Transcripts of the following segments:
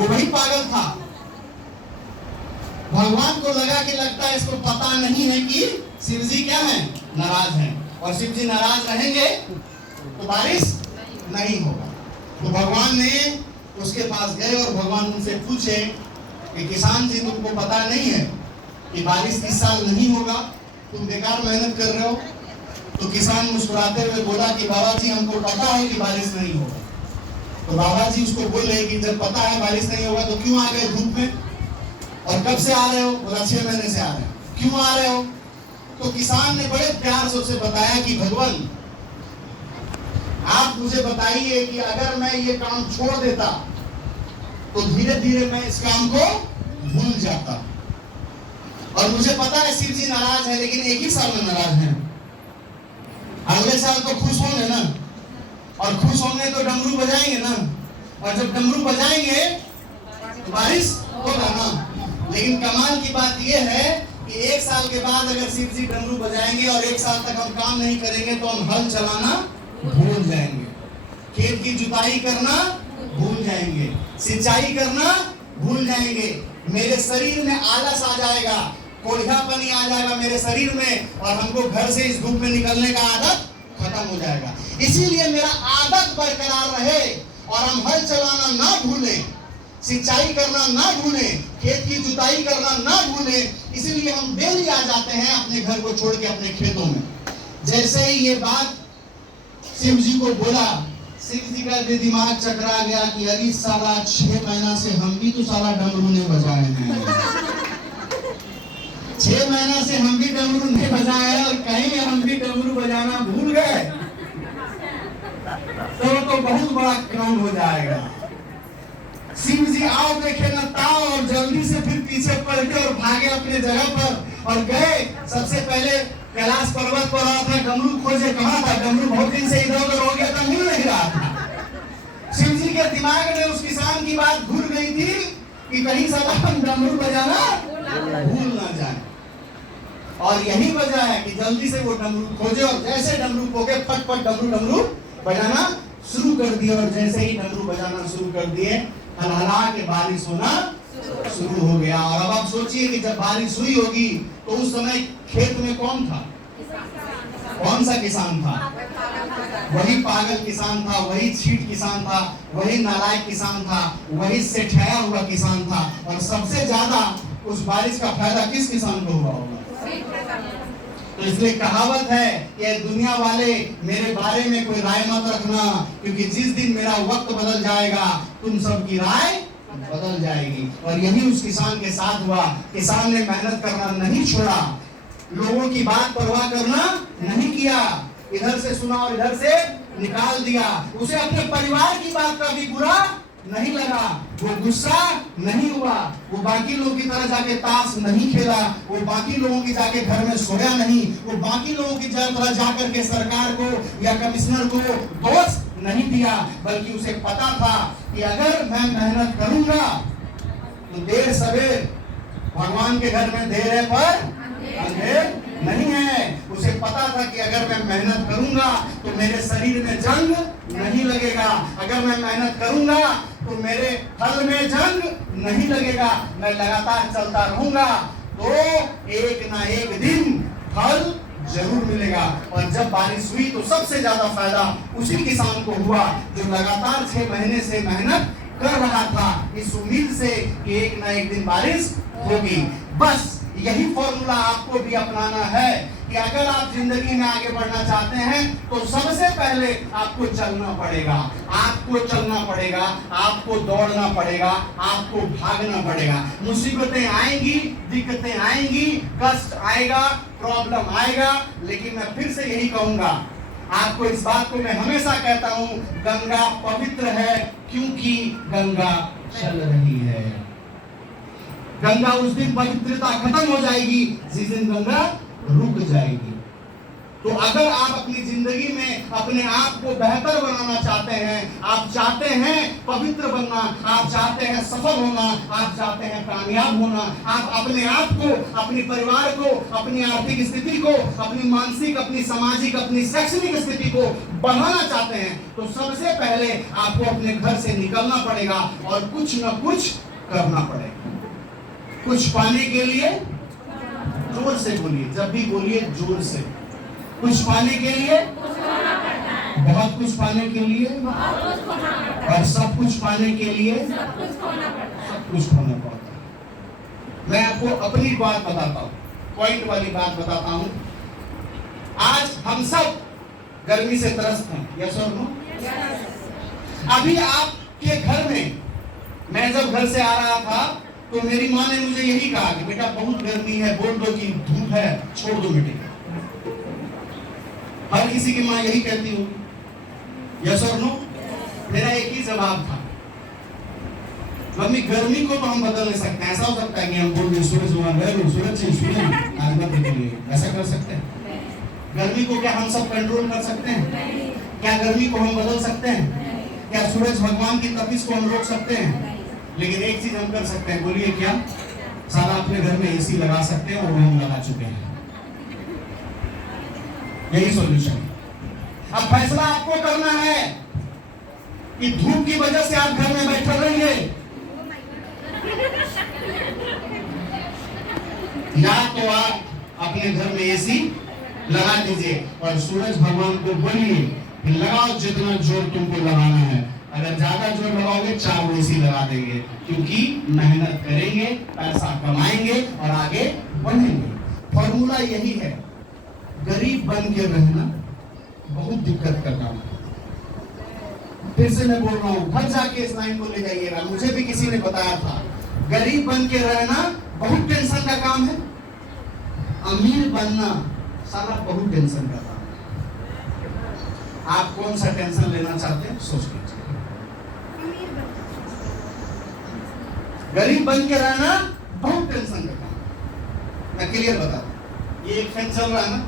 वो वही पागल था। भगवान को लगा कि लगता है इसको पता नहीं है कि शिव जी क्या है, नाराज हैं, और शिव जी नाराज रहेंगे तो बारिश नहीं होगा। तो भगवान ने उसके पास गए और भगवान उनसे पूछे कि किसान जी, तुमको पता नहीं है कि बारिश इस साल नहीं होगा, तुम बेकार मेहनत कर रहे हो? तो किसान मुस्कुराते हुए बोला कि बाबा जी, हमको पता है कि बारिश नहीं होगा। तो बाबा जी उसको बोले कि जब पता है बारिश नहीं होगा तो क्यों आ गए धूप में, और कब से आ रहे हो? बोला 6 महीने से आ रहे हो। क्यों आ रहे हो? तो किसान ने बड़े प्यार से उसे बताया कि भगवान, आप मुझे बताइए कि अगर मैं ये काम छोड़ देता तो धीरे धीरे मैं इस काम को भूल जाता, और मुझे पता है शिव जी नाराज है, लेकिन एक ही साल में नाराज हैं, अगले साल तो खुश होंगे ना, और खुश होंगे तो डमरू बजाएंगे ना, और जब डमरू बजाएंगे तो बारिश होगा ना। लेकिन कमाल की बात यह है कि 1 साल के बाद अगर शिव जी डमरू बजाएंगे और 1 साल तक हम काम नहीं करेंगे तो हम हल चलाना भूल जाएंगे, खेत की जुताई करना भूल जाएंगे, सिंचाई करना भूल जाएंगे, मेरे शरीर में आलस आ जाएगा, कोढ़ियापनी आ जाएगा मेरे शरीर में, और हमको घर से इस धूप में निकलने का आदत खत्म हो जाएगा। इसीलिए मेरा आदत बरकरार रहे और हम हल चलाना ना भूलें, सिंचाई करना ना भूलें, खेत की जुताई करना ना भूलें। इसीलिए हम डेली आ जाते हैं अपने घर को छोड़ के अपने खेतों में। जैसे ही ये बात शिव जी को बोला, शिव जी का दिमाग चकरा गया कि अरे साला 6 महीना से हम भी तो साला डमरू नहीं बजाए हैं, 6 महीना से हम भी डमरू नहीं बजाए हैं, और कहीं हम भी डमरू बजाना भूल गए तो बहुत बड़ा काम हो जाएगा। शिव जी आओ देखे न ताओ, और जल्दी से फिर पीछे पलटे और भागे अपने जगह पर और गए। सबसे पहले कैलाश पर्वत पर रहा था, डमरू खोजे, कहाँ था डमरू? बहुत दिन से इधर उधर हो गया था, मिल नहीं रहा था। शिव जी के दिमाग में उस किसान की बात घुर गई थी कि कहीं साला हम डमरू बजाना भूल ना जाए, और यही वजह है कि जल्दी से वो डमरू खोजे, और जैसे डमरू खोके फटफट डमरू बजाना शुरू कर दिए, और जैसे ही डमरू बजाना शुरू कर दिए, हलहला के बारिश होना शुरू हो गया। और अब आप सोचिए कि जब बारिश हुई होगी तो उस समय खेत में कौन था? कौन सा किसान था? वही पागल किसान था, वही छीट किसान था, वही नालायक किसान था, वही सेठाया हुआ किसान था। और सबसे ज्यादा उस बारिश का फायदा किस किसान को हुआ होगा? तो इसलिए कहावत है कि दुनिया वाले मेरे बारे में कोई राय मत रखना, क्योंकि जिस दिन मेरा वक्त बदल जाएगा तुम सबकी राय बदल जाएगी। और यही उस किसान के साथ हुआ। किसान ने मेहनत करना नहीं छोड़ा, लोगों की बात परवाह करना नहीं किया, इधर से सुना और इधर से निकाल दिया। उसे अपने परिवार की बात का भी बुरा नहीं लगा, वो गुस्सा नहीं हुआ, वो बाकी लोगों की तरह जाके ताश नहीं खेला, वो बाकी लोगों की जाके घर में सोया नहीं, वो बाकी लोगों की तरह जाकर के सरकार को या कमिश्नर को दोष नहीं दिया, बल्कि उसे पता था कि अगर मैं मेहनत करूंगा तो देर सवेर भगवान के घर में देर है पर अंधेर नहीं है। उसे पता था कि अगर मैं मेहनत करूंगा तो मेरे शरीर में जंग नहीं लगेगा, अगर मैं मेहनत करूंगा तो मेरे फल में जंग नहीं लगेगा, मैं लगातार चलता रहूंगा तो एक ना एक दिन फल जरूर मिलेगा। और जब बारिश हुई तो सबसे ज्यादा फायदा उसी किसान को हुआ जो लगातार 6 महीने से मेहनत कर रहा था, इस उम्मीद से कि एक ना एक दिन बारिश होगी। बस यही फॉर्मूला आपको भी अपनाना है कि अगर आप जिंदगी में आगे बढ़ना चाहते हैं तो सबसे पहले आपको चलना पड़ेगा, आपको चलना पड़ेगा, आपको दौड़ना पड़ेगा, आपको भागना पड़ेगा। मुसीबतें आएंगी, दिक्कतें आएंगी, कष्ट आएगा, प्रॉब्लम आएगा, लेकिन मैं फिर से यही कहूंगा आपको, इस बात को मैं हमेशा कहता हूं, गंगा पवित्र है क्योंकि गंगा चल रही है। गंगा उस दिन पवित्रता खत्म हो जाएगी जिस दिन गंगा रुक जाएगी। तो अगर आप अपनी जिंदगी में अपने आप को बेहतर बनाना चाहते हैं, आप चाहते हैं पवित्र बनना, आप चाहते हैं सफल होना, आप चाहते हैं कामयाब होना, आप अपने आप को, अपने परिवार को, अपनी आर्थिक स्थिति को, अपनी मानसिक, अपनी सामाजिक, अपनी शैक्षणिक स्थिति को बढ़ाना चाहते हैं, तो सबसे पहले आपको अपने घर से निकलना पड़ेगा और कुछ न कुछ करना पड़ेगा। कुछ पाने के लिए जोर से बोलिए, जब भी बोलिए जोर से। कुछ पाने के लिए, बहुत कुछ पाने के लिए, और सब कुछ पाने के लिए सब कुछ खोना पड़ता है। मैं आपको अपनी बात बताता हूँ, पॉइंट वाली बात बताता हूँ। आज हम सब गर्मी से त्रस्त हैं, यस और नो? अभी आपके घर में, मैं जब घर से आ रहा था तो मेरी माँ ने मुझे यही कहा कि बेटा बहुत गर्मी है, बोल दो कि धूप है, छोड़ दो मीटिंग। हर किसी की माँ यही कहती होगी, यस और नो? मेरा एक ही जवाब था, मम्मी गर्मी को तो हम बदल नहीं सकते। ऐसा हो सकता है कि हम बोल दें सूरज आज मत निकलिए, ऐसा कर सकते हैं? गर्मी को क्या हम सब कंट्रोल कर सकते हैं? क्या गर्मी को हम बदल सकते हैं? क्या सूरज भगवान की तपिश को हम रोक सकते हैं? लेकिन एक चीज हम कर सकते हैं, बोलिए क्या? सारा अपने घर में एसी लगा सकते हैं, और वो हम लगा चुके हैं। यही सॉल्यूशन। अब फैसला आपको करना है कि धूप की वजह से आप घर में बैठे रहेंगे, या तो आप अपने घर में एसी लगा दीजिए और सूरज भगवान को बोलिए कि लगाओ जितना जोर तुमको लगाना है। अगर ज्यादा जोर लगाओगे 4 एसी लगा देंगे, क्योंकि मेहनत करेंगे, पैसा कमाएंगे और आगे बढ़ेंगे। फॉर्मूला यही है। गरीब बन के रहना बहुत दिक्कत का काम है। फिर से मैं बोल रहा हूँ, घर जाके इस लाइन को ले जाइएगा। मुझे भी किसी ने बताया था, गरीब बन के रहना बहुत टेंशन का काम है, अमीर बनना सारा बहुत टेंशन का काम है। आप कौन सा टेंशन लेना चाहते हैं, सोच लीजिए। गरीब बन के रहना बहुत टेंशन का काम है। मैं क्लियर बताता हूं, ये एक फैन चल रहा है ना,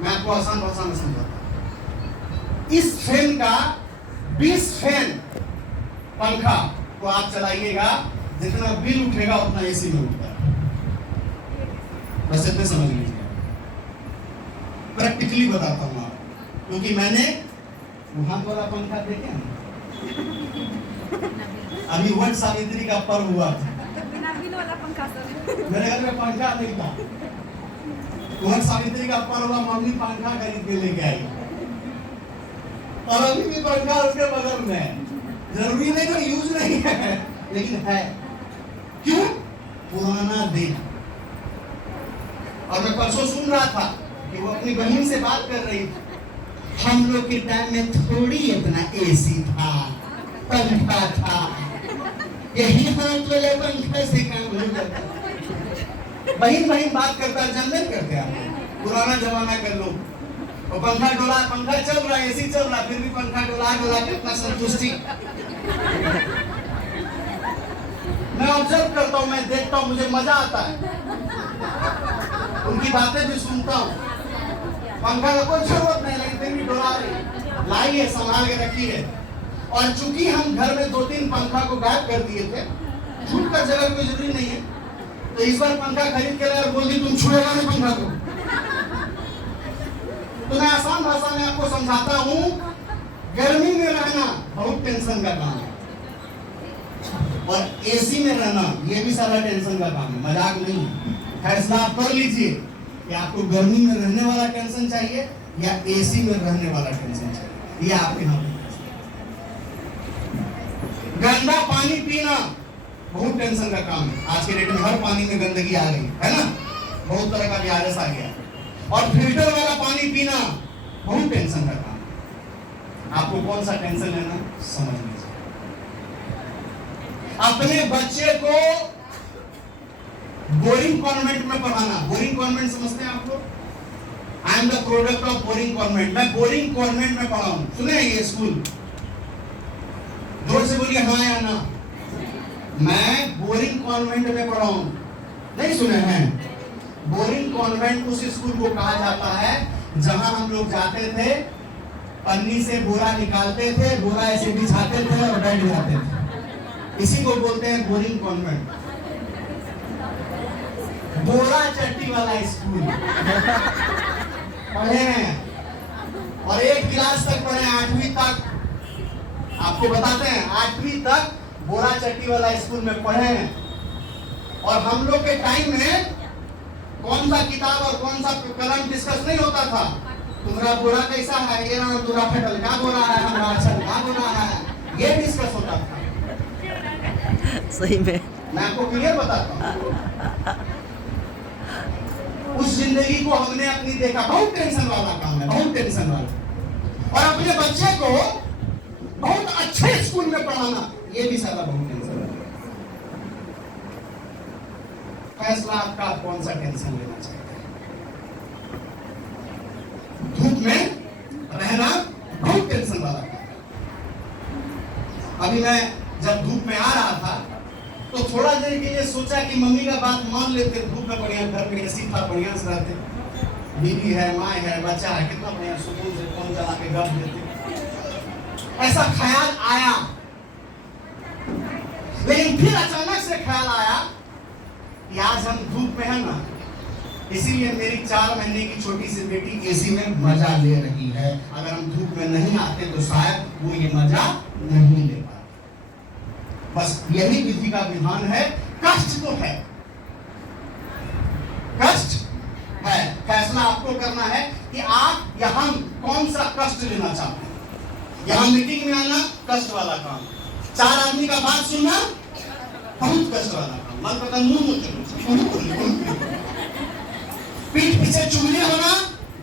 मैं आपको आसान भाषा में समझाता हूं। इस फैन का 20 फैन पंखा को आप चलाइएगा, जितना बिल उठेगा उतना एसी में उठता है। बस इतने समझ लीजिए। प्रैक्टिकली बताता हूं आप, क्योंकि मैंने वहां वाला पंखा देखे ना, अभी वट सावित्री का पर्व हुआ था, मेरे घर में पंखा नहीं था। वट सावित्री का पर्व हुआ, मम्मी पंखा खरीद के लेके आई, और अभी भी पंखा उसके बगल में है। जरूरी नहीं तो यूज नहीं है, लेकिन है। क्यों? पुराना दिन। और मैं परसों सुन रहा था कि वो अपनी बहन से बात कर रही थी, हम लोग के टाइम में थोड़ी इतना एसी था, पंखा था, यही हाथ वाले पंखा से काम हो जाता। बहन बात करता है, जन नहीं करते आप। पुराना जमाना कर लो, वो पंखा डोला, पंखा चल रहा है, एसी चल रहा है, फिर भी पंखा डोला के इतना संतुष्टि। मैं ऑब्जर्व करता हूँ, मैं देखता हूँ, मुझे मजा आता है, उनकी बातें भी सुनता हूँ। पंखा का कोई जरूरत नहीं, लेकिन फिर भी डोला रही, लाई है, संभाल के रखी है। और चूंकि हम घर में 2-3 पंखा को गायब कर दिए थे, झूठ का जगह कोई जरूरी नहीं है, तो इस बार पंखा खरीद के लाए और बोल दी तुम छुएगा नहीं पंखा को। तो मैं आसान भाषा में आपको समझाता हूँ, गर्मी में रहना बहुत टेंशन का काम है, और एसी में रहना ये भी सारा टेंशन का काम है, मजाक नहीं है। फैसला आप कर लीजिए कि आपको गर्मी में रहने वाला टेंशन चाहिए या एसी में रहने वाला टेंशन चाहिए, ये आपके हाथ में। गंदा पानी पीना बहुत टेंशन का काम है। आज के डेट में हर पानी में गंदगी आ गई है ना, बहुत तरह का वायरस आ गया, और फिल्टर वाला पानी पीना बहुत टेंशन का काम है। आपको कौन सा टेंशन लेना समझ लीजिए। अपने बच्चे को बोरिंग कॉन्वेंट में पढ़ाना। बोरिंग कॉन्वेंट समझते हैं आप लोग? I am the product of boring convent. मैं बोरिंग कॉन्वेंट में पढ़ा हूं। सुने ये स्कूल? जोर से बोलिए हाँ या ना। मैं बोरिंग कॉन्वेंट में पढ़ा हूं, नहीं सुने हैं? बोरिंग कॉन्वेंट उस स्कूल को कहा जाता है जहां हम लोग जाते थे, पन्नी से बोरा निकालते थे, बोरा ऐसे बिछाते थे और बैठ जाते थे। इसी को बोलते हैं बोरिंग कॉन्वेंट, बोरा चट्टी वाला स्कूल। पढ़े हैं और 1 क्लास तक पढ़े, 8वीं तक। आपको बताते हैं 8वीं तक बोरा चट्टी वाला स्कूल में पढ़े हैं। और हम लोग के टाइम में कौन सा किताब और कौन सा कलम डिस्कस नहीं होता था। तुम्हारा बोरा कैसा है, ये ना तुम्हारा फटल का बोरा है, हमारा अच्छा का बोरा है, ये डिस्कस होता था। सही में मैं आपको क्लियर बताता हूँ। उस जिंदगी को हमने अपनी देखा, बहुत टेंशन वाला काम है, बहुत टेंशन वाला। और अपने बच्चे को बहुत अच्छे स्कूल में पढ़ाना, ये भी सारा बहुत टेंशन वाला। फैसला आपका, आप कौन सा टेंशन लेना चाहते हैं? धूप में रहना बहुत टेंशन वाला काम। अभी मैं जब धूप में आ रहा था तो थोड़ा देर के लिए सोचा कि मम्मी का बात मान लेते, धूप में बढ़िया, घर में एसी था, बढ़िया से रहते, बीवी है, माँ है, बच्चा है, कितना बढ़िया सुकून से फोन चला के गप देते। ऐसा ख्याल आया, लेकिन फिर अचानक से ख्याल आया कि आज हम धूप में है ना, इसीलिए मेरी 4 महीने की छोटी सी बेटी एसी में मजा ले रही है। अगर हम धूप में नहीं आते तो शायद वो ये मजा नहीं ले पाते। बस यही विधि का विधान है। कष्ट तो है, कष्ट है। फैसला आपको करना है कि आप या हम कौन सा कष्ट लेना चाहते हैं। यहाँ मीटिंग में आना कष्ट वाला काम, 4 आदमी का बात सुनना बहुत कष्ट वाला काम, मन पता मुंह पीठ पीछे चुगली होना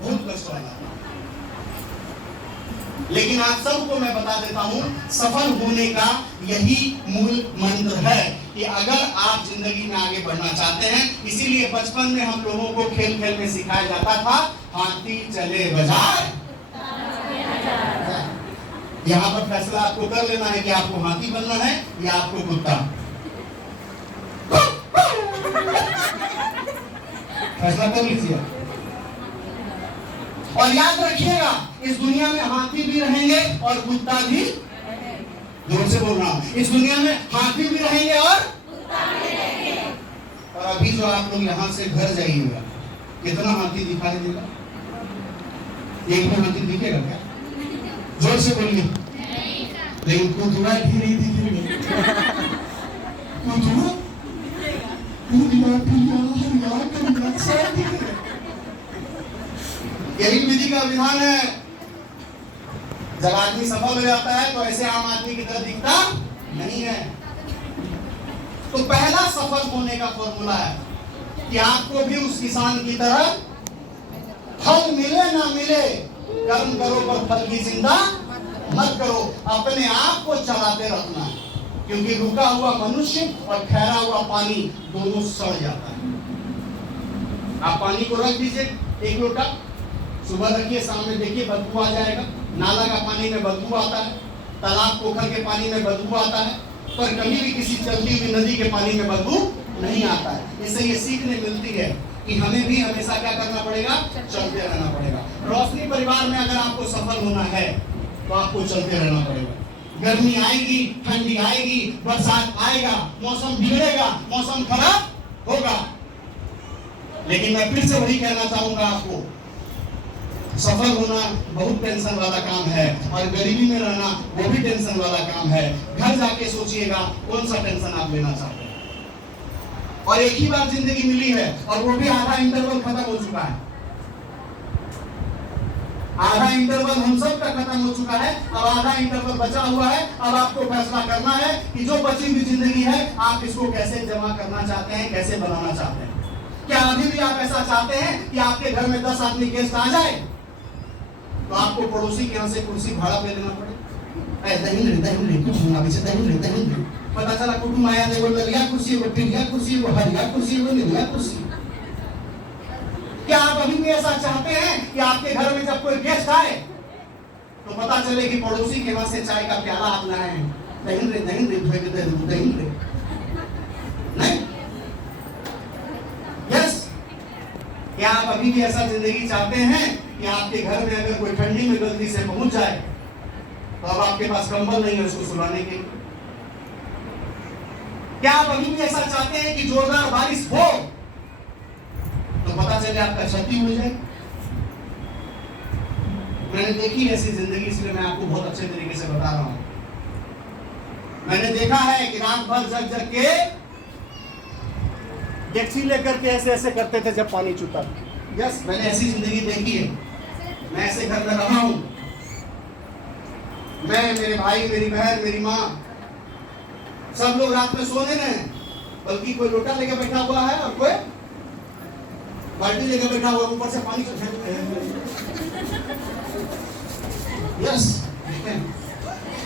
बहुत कष्ट वाला काम। लेकिन आप सबको मैं बता देता हूं, सफल होने का यही मूल मंत्र है कि अगर आप जिंदगी में आगे बढ़ना चाहते हैं, इसीलिए बचपन में हम लोगों को खेल खेल में सिखाया जाता था, हाथी चले बाजार। यहाँ पर फैसला आपको कर लेना है कि आपको हाथी बनना है या आपको कुत्ता। फैसला कर लीजिए और याद रखिएगा, इस दुनिया में हाथी भी रहेंगे और कुत्ता भी। जोर से बोल रहा हूं, इस दुनिया में हाथी भी रहेंगे और कुत्ता भी रहेंगे। और अभी जो आप लोग यहाँ से घर जाइएगा, कितना हाथी दिखाई देगा? एक भी हाथी दिखेगा क्या? जोर से बोलिए। लेकिन कुतुआ धीरे धीरे कुतुआ यही विधि का विधान है। जब आदमी सफल हो जाता है तो ऐसे आम आदमी की तरह दिखता नहीं है। तो पहला सफल होने का फॉर्मूला है कि आपको भी उस किसान की तरह फल मिले ना मिले, कर्म करो पर फल की चिंता मत करो। अपने आप को चलाते रखना है, क्योंकि रुका हुआ मनुष्य और ठहरा हुआ पानी दोनों सड़ जाता है। आप पानी को रख दीजिए 1 लोटा, सुबह रखिए, शाम में देखिए बदबू आ जाएगा। नाला का पानी में बदबू आता है, तालाब पोखर के पानी में बदबू आता है, पर कभी भी किसी चलती हुई नदी के पानी में बदबू नहीं आता है। इससे ये सीखने मिलती है कि हमें भी हमेशा क्या करना पड़ेगा? चलते रहना पड़ेगा। रोशनी परिवार में अगर आपको सफल होना है तो आपको चलते रहना पड़ेगा। गर्मी आएगी, ठंडी आएगी, बरसात आएगा, मौसम बिगड़ेगा, मौसम खराब होगा, लेकिन मैं फिर से वही कहना चाहूंगा आपको, सफल होना बहुत टेंशन वाला काम है और गरीबी में रहना वो भी टेंशन वाला काम है। घर जाके सोचिएगा कौन सा टेंशन आप लेना चाहते हैं। और एक ही बार जिंदगी मिली है और वो भी आधा इंटरवल खत्म हो चुका है। आधा इंटरवल हम सब का खत्म हो चुका है, अब आधा इंटरवल बचा हुआ है। अब आपको फैसला करना है कि जो बची हुई जिंदगी है आप इसको कैसे जमा करना चाहते हैं, कैसे बनाना चाहते हैं। क्या अभी भी आप ऐसा चाहते हैं कि आपके घर में 10 आदमी गेस्ट आ जाए तो आपको पड़ोसी के यहाँ से कुर्सी भाड़ा पे देना पड़े? पता चला कुटुंब आया, देखो ललिया कुर्सी, वो टिलिया कुर्सी, वो हरिया कुर्सी, वो नीलिया कुर्सी। क्या आप अभी भी ऐसा चाहते हैं कि आपके घर में जब कोई गेस्ट आए तो पता चले कि पड़ोसी के वहां से चाय का प्याला आप लाए हैं? नहीं। यस, क्या आप अभी भी ऐसा जिंदगी चाहते हैं कि आपके घर में अगर कोई ठंडी में गलती से पहुंच जाए तो अब आपके पास कंबल नहीं है उसको सुलाने के लिए? क्या आप अभी भी ऐसा चाहते हैं कि जोरदार बारिश हो तो पता चले आपका क्षति हो जाए? मैंने देखी ऐसी जिंदगी, इसलिए मैं आपको बहुत अच्छे तरीके से बता रहा हूं। मैंने देखा है कि रात भर जग जग के डेक्सी लेकर के ऐसे ऐसे करते थे जब पानी चूता। यस, मैंने ऐसी जिंदगी देखी है। मैं ऐसे घर में रहा हूं। मैं, मेरे भाई, मेरी बहन, मेरी माँ, सब लोग रात में सोने रहे हैं, बल्कि कोई लोटा लेके बैठा हुआ है और कोई बाल्टी लेके बैठा हुआ है, ऊपर से पानी यस।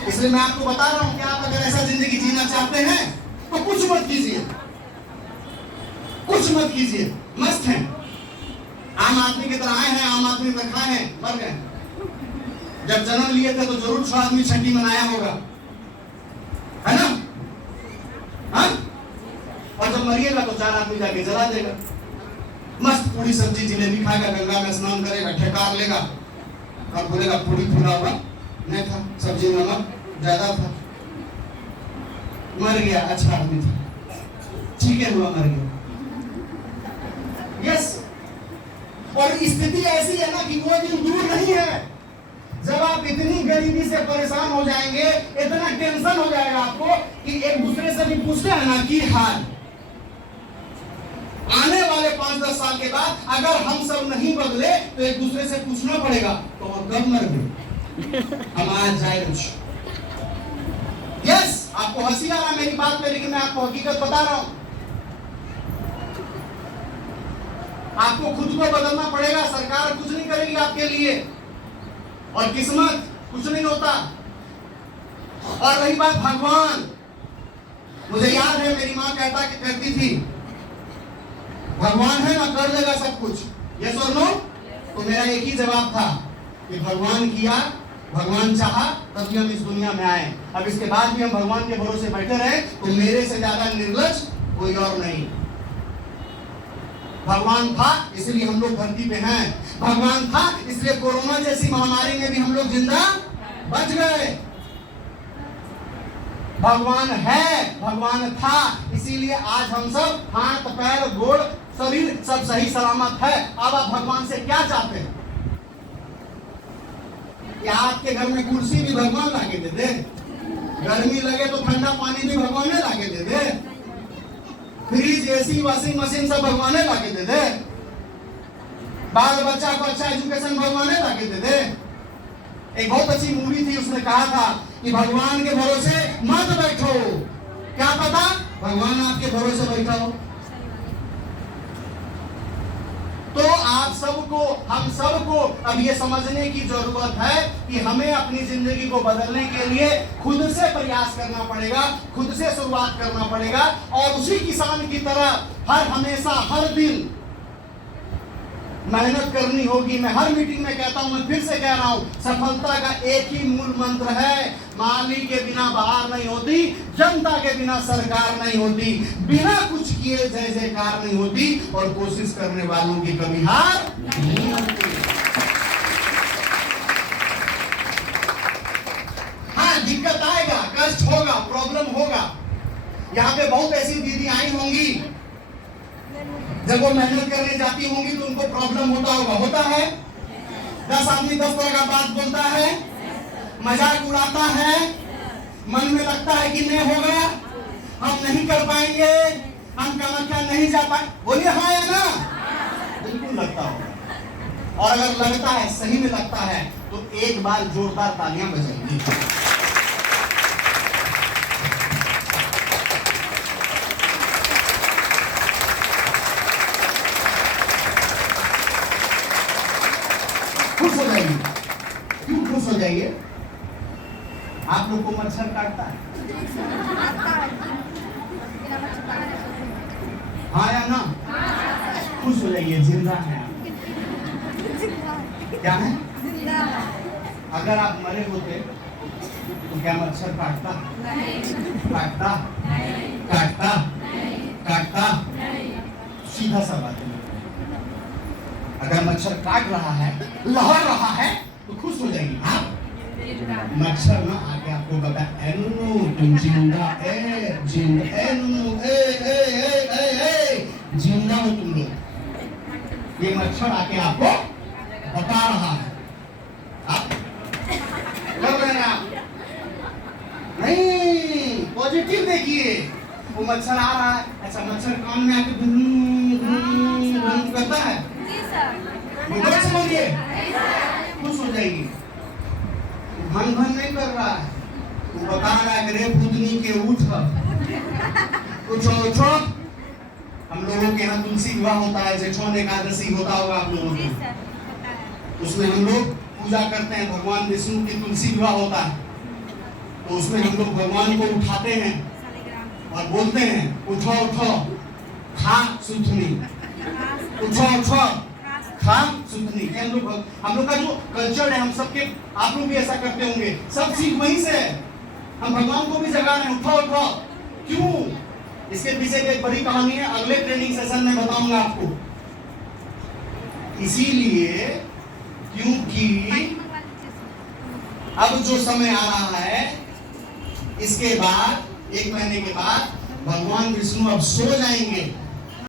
इसलिए मैं आपको बता रहा हूं कि आप अगर ऐसा जिंदगी जीना चाहते हैं तो कुछ मत कीजिए, कुछ मत कीजिए। मस्त हैं, आम आदमी की तरह आए हैं, आम आदमी में खाए हैं, मर गए। जब जन्म लिए थे तो जरूर 6 आदमी छठी मनाया होगा, है ना? हाँ? और जब मरिएगा तो 4 आदमी जाके जला देगा। मस्त पूरी सब्जी जिलेबी खाएगा, गंगा में स्नान करेगा, ठेकार लेगा और बोलेगा पूरी फूला हुआ नहीं था, सब्जी नमक ज्यादा था, मर गया, अच्छा आदमी था, ठीक है, हुआ, मर गया। यस, और स्थिति ऐसी है ना कि वो दिन दूर नहीं है जब आप इतनी गरीबी से परेशान हो जाएंगे, इतना टेंशन हो जाएगा आपको कि एक दूसरे से भी पूछते हैं ना कि हाल। आने वाले 5-10 साल के बाद अगर हम सब नहीं बदले तो एक दूसरे से पूछना पड़ेगा तो हम कब मर गए, हम आज जाए कुछ। यस, आपको हंसी आ रहा है मेरी बात पे, लेकिन मैं आपको हकीकत बता रहा हूं। आपको खुद को बदलना पड़ेगा, सरकार कुछ नहीं करेगी आपके लिए, और किस्मत कुछ नहीं होता। और रही बात भगवान, मुझे याद है मेरी माँ कहती थी भगवान है ना, कर देगा सब कुछ, यस और नो? तो मेरा एक ही जवाब था कि भगवान किया, भगवान चाहा, तभी हम इस दुनिया में आए। अब इसके बाद भी हम भगवान के भरोसे बैठे रहे तो मेरे से ज्यादा निर्लज कोई और नहीं। भगवान था इसलिए हम लोग धरती पे हैं, भगवान था इसलिए कोरोना जैसी महामारी में भी हम लोग जिंदा बच गए। भगवान है, भगवान था, इसीलिए आज हम सब हाथ पैर गोड़ शरीर सब सही सलामत है। अब आप भगवान से क्या चाहते हैं? कि आपके घर में कुर्सी भी भगवान लाके दे दे, गर्मी लगे तो ठंडा पानी भी भगवान ने लाके दे दे, फ्रिज, एसी, वॉशिंग मशीन सब भगवान ने लाके दे दे, बाल बच्चा को अच्छा एजुकेशन भगवान ने लाके दे दे। एक बहुत अच्छी मूवी थी, उसने कहा था कि भगवान के भरोसे मत बैठो, क्या पता भगवान आपके भरोसे बैठा हो। तो आप सबको, हम सबको अब ये समझने की जरूरत है कि हमें अपनी जिंदगी को बदलने के लिए खुद से प्रयास करना पड़ेगा, खुद से शुरुआत करना पड़ेगा, और उसी किसान की तरह हमेशा हर दिन मेहनत करनी होगी। मैं हर मीटिंग में कहता हूं, मैं फिर से कह रहा हूं, सफलता का एक ही मूल मंत्र है, माली के बिना बहार नहीं होती, जनता के बिना सरकार नहीं होती, बिना कुछ किए जय जयकार नहीं होती, और कोशिश करने वालों की कभी हार नहीं होती। हाँ, दिक्कत आएगा, कष्ट होगा, प्रॉब्लम होगा। यहाँ पे बहुत ऐसी दीदी आई होंगी, जब वो मेहनत करने जाती होंगी तो उनको प्रॉब्लम होता होगा, होता है। 10 आदमी 10 तरह का बात बोलता है, मजाक उड़ाता है, मन में लगता है कि नहीं होगा, हम नहीं कर पाएंगे, हम कामाख्या नहीं जा पाए। बोलिए हाँ या ना? बिल्कुल लगता होगा। और अगर लगता है, सही में लगता है, तो एक बार जोरदार तालियां बजाइए। खुश हो जाइए। क्यों खुश हो जाइए? आप लोग को मच्छर काटता है? हाँ या ना? खुश हो जाइए, जिंदा है। क्या है? अगर आप मरे होते तो क्या मच्छर काटता? काटता? काटता? काटता? सीधा सा बात है। मच्छर काट रहा है, लहर रहा है, तो खुश हो जाएगी आप। मच्छर ना आके आपको बता, एनु तुम जिंदा ए जिंदा, एनु जिंदा हो तुम लोग। ये मच्छर आके आपको बता रहा है। आप कर रहे हैं आप नहीं, पॉजिटिव देखिए। वो मच्छर आ रहा है, अच्छा मच्छर कान में आके करता है, समझिए खुश हो जाएगी। भन भन नहीं कर रहा है, वो बता रहा है रे भूतनी के उठ उठो उठो। हम लोगों के यहाँ तुलसी विवाह होता है, जेठौन एकादशी होता होगा आप लोगों को, उसमें हम लोग पूजा करते हैं, भगवान विष्णु की तुलसी विवाह होता है। तो उसमें हम लोग भगवान को उठाते हैं और बोलते हैं उठो उठो खा सुथनी, उठो उठो खा सुथनी। हम लोग का जो कल्चर है, हम सबके, आप लोग भी ऐसा करते होंगे, सब सीख वहीं से है। हम भगवान को भी जगा रहे हैं, उठो उठो। क्यों? इसके पीछे एक बड़ी कहानी है, अगले ट्रेनिंग सेशन में बताऊंगा आपको। इसीलिए क्योंकि अब जो समय आ रहा है, इसके बाद 1 महीने के बाद भगवान विष्णु अब सो जाएंगे।